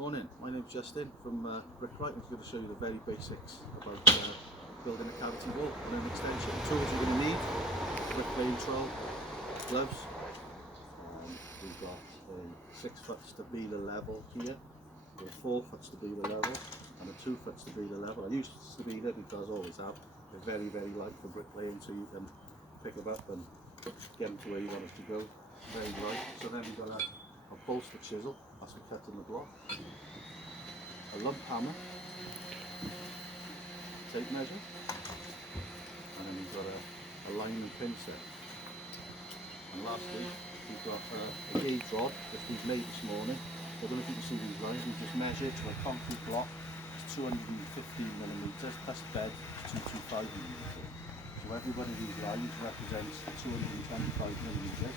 Morning, my name's Justin from Brickright. I'm going to show you the very basics about building a cavity wall and an extension. The tools you're going to need: bricklaying trowel, gloves. We've got a 6 foot stabilo level here, a 4 foot stabilo level, and a 2 foot stabilo level. I use stabilo because I always have. They're very, very light for bricklaying, so you can pick them up and get them to where you want it to go. Very light. So then we've got a bolster chisel, that's for cutting the block, a lump hammer, tape measure, and then we've got a line and pin set. And lastly, we've got a gauge rod that we've made this morning. I don't know if you can see these lines. We've just measured to a concrete block. It's 215mm plus bed is 225mm. So every one of these lines represents 225mm.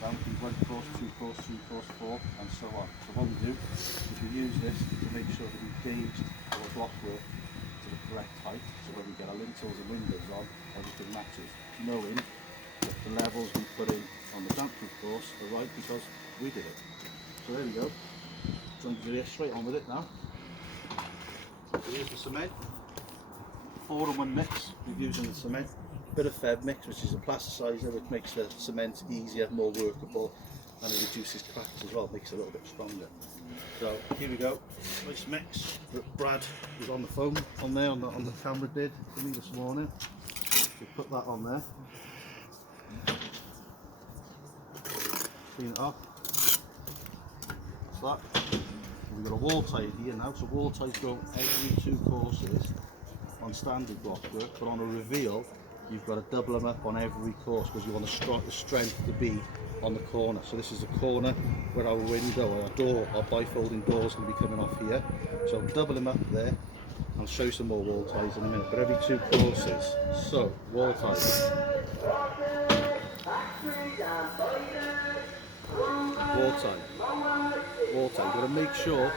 Down to 1 course, 2 course, 3 course, 4, and so on. So what we do is we use this to make sure that we've gauged our blockwork to the correct height. So when we get our lintels and windows on, everything matches, knowing that the levels we put in on the damp-proof course are right because we did it. So there we go. So I'm going to get straight on with it now. So here's the cement. 4-in-1 mix. We're using the cement. Bit of Feb mix, which is a plasticizer, which makes the cement easier, more workable, and it reduces cracks as well, makes it a little bit stronger. So here we go, nice mix that Brad was on the phone on there, on the camera did for me this morning. We put that on there, clean it up. That's that. And we've got a wall tie here now, so wall ties go every 2 courses on standard blockwork, but on a reveal you've got to double them up on every course because you want the strength to be on the corner. So this is the corner where our window or our door, our bifolding door is going to be coming off here. So double them up there. I'll show you some more wall ties in a minute, but every 2 courses. So wall ties, wall tie. Wall tie. You've got to make sure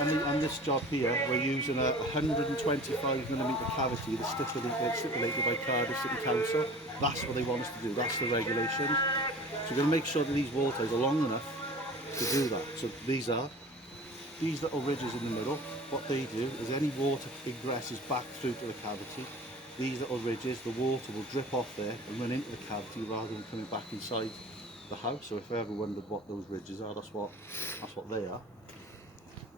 on this job here we're using a 125mm cavity that's stipulated by Cardiff City Council. That's what they want us to do, that's the regulations. So we're going to make sure that these wall ties are long enough to do that. So these little ridges in the middle, what they do is any water ingresses back through to the cavity. These little ridges, the water will drip off there and run into the cavity rather than coming back inside the house. So if I ever wondered what those ridges are, that's what they are.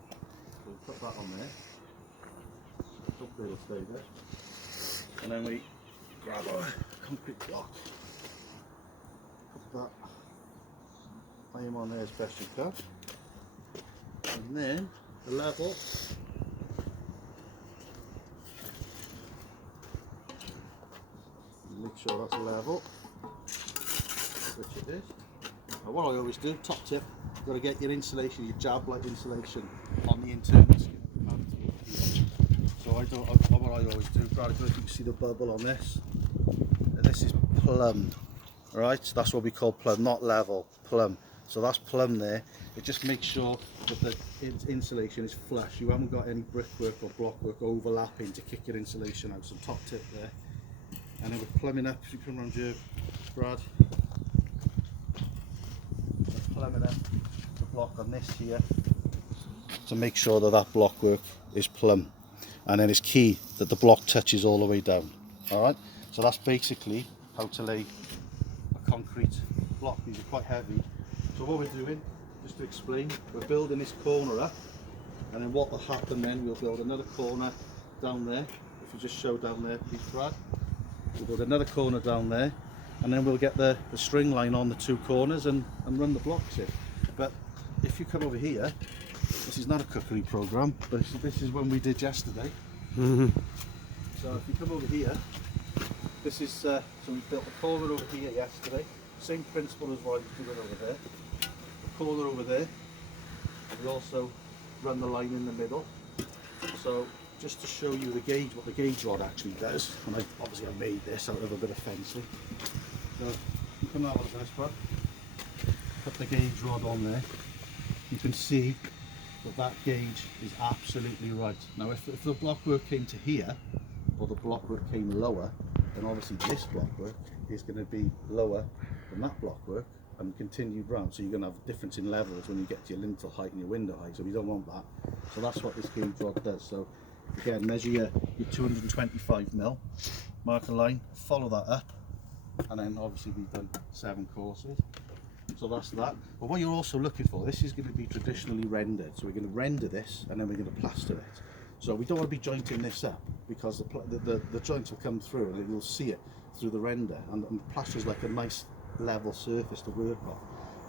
So we put that on there. Hopefully it'll stay there. And then we grab our concrete block. Put that, lay them on there as best you can. And then the level. Make sure that's level, which it is. Now what I always do, top tip, you've got to get your insulation, your jab-like insulation on the internal skin of the cavity. So what I always do, Brad, I don't know if you can see the bubble on this. And this is plumb, right? So that's what we call plumb, not level, plumb. So that's plumb there. It just makes sure that the insulation is flush. You haven't got any brickwork or blockwork overlapping to kick your insulation out. So top tip there. And then we're plumbing up, if you come around here, Brad. Plumbing up the block on this here to make sure that that blockwork is plumb. And then it's key that the block touches all the way down. Alright, so that's basically how to lay a concrete block. These are quite heavy. So what we're doing, just to explain, we're building this corner up, and then what will happen then, we'll build another corner down there. If you just show down there, please, Brad. We'll build another corner down there, and then we'll get the string line on the 2 corners and run the blocks in. But if you come over here, this is not a cookery program, but this is one we did yesterday. So if you come over here, this is so we built a corner over here yesterday. Same principle as what I was doing over there. The corner over there, and we also run the line in the middle. So just to show you the gauge, what the gauge rod actually does, and obviously I made this out of a bit of fencing. So you come out like this, Brad. Put the gauge rod on there. You can see that gauge is absolutely right. Now if the blockwork came to here, or the blockwork came lower, then obviously this blockwork is going to be lower than that blockwork, and continued round, so you're going to have a difference in levels when you get to your lintel height and your window height, so we don't want that. So that's what this gauge rod does. So again, measure your 225mm, mark a line, follow that up, and then obviously we've done 7 courses. So that's that. But what you're also looking for, this is going to be traditionally rendered. So we're going to render this and then we're going to plaster it. So we don't want to be jointing this up, because the joints will come through and you'll see it through the render, and plaster is like a nice level surface to work on.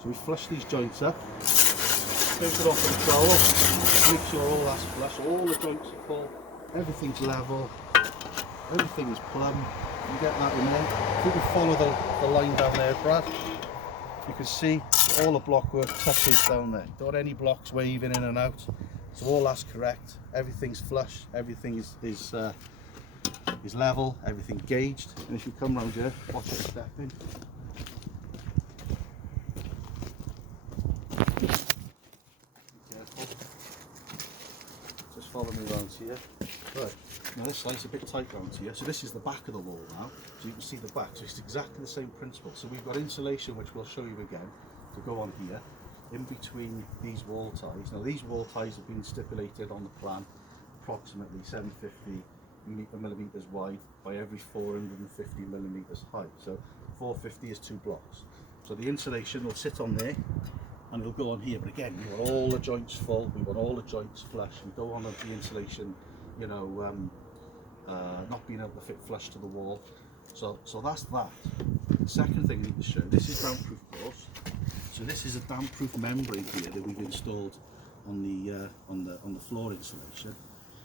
So we flush these joints up, take it off the trowel, make sure all that's flush, all the joints are full, everything's level, everything is plumb. You get that in there. If you can follow the line down there, Brad, you can see all the block work touches down there. Don't any blocks waving in and out. So all that's correct. Everything's flush. Everything is level. Everything gauged. And if you come round here, watch it stepping. Be careful. Just follow me around here. Right. Now this side's a bit tight round here. So this is the back of the wall now. So you can see the back. So it's exactly the same principle. So we've got insulation, which we'll show you again, to go on here, in between these wall ties. Now these wall ties have been stipulated on the plan, approximately 750 millimeters wide by every 450 millimeters height. So 450 is 2 blocks. So the insulation will sit on there and it'll go on here. But again, we want all the joints full. We want all the joints flush. We don't want the insulation, you know, not being able to fit flush to the wall. So that's that. The second thing we need to show, this is damp proof, of course. So this is a damp proof membrane here that we've installed on the floor insulation.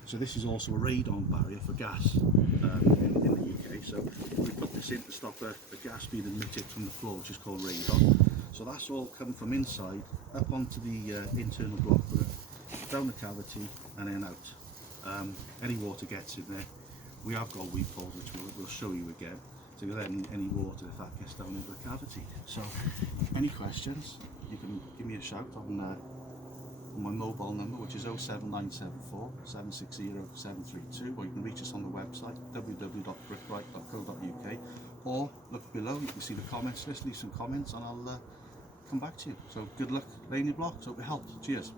So this is also a radon barrier for gas in the UK. So we put this in to stop a gas being emitted from the floor, which is called radon. So that's all come from inside up onto the internal blockwork, down the cavity and then out. Any water gets in there. We have got weep holes, which we'll show you again, to let any water if that gets down into the cavity. So any questions, you can give me a shout on my mobile number, which is 07974 760 732, or you can reach us on the website www.brickright.co.uk, or look below, you can see the comments list, leave some comments and I'll come back to you. So good luck laying your blocks, hope it helped. Cheers.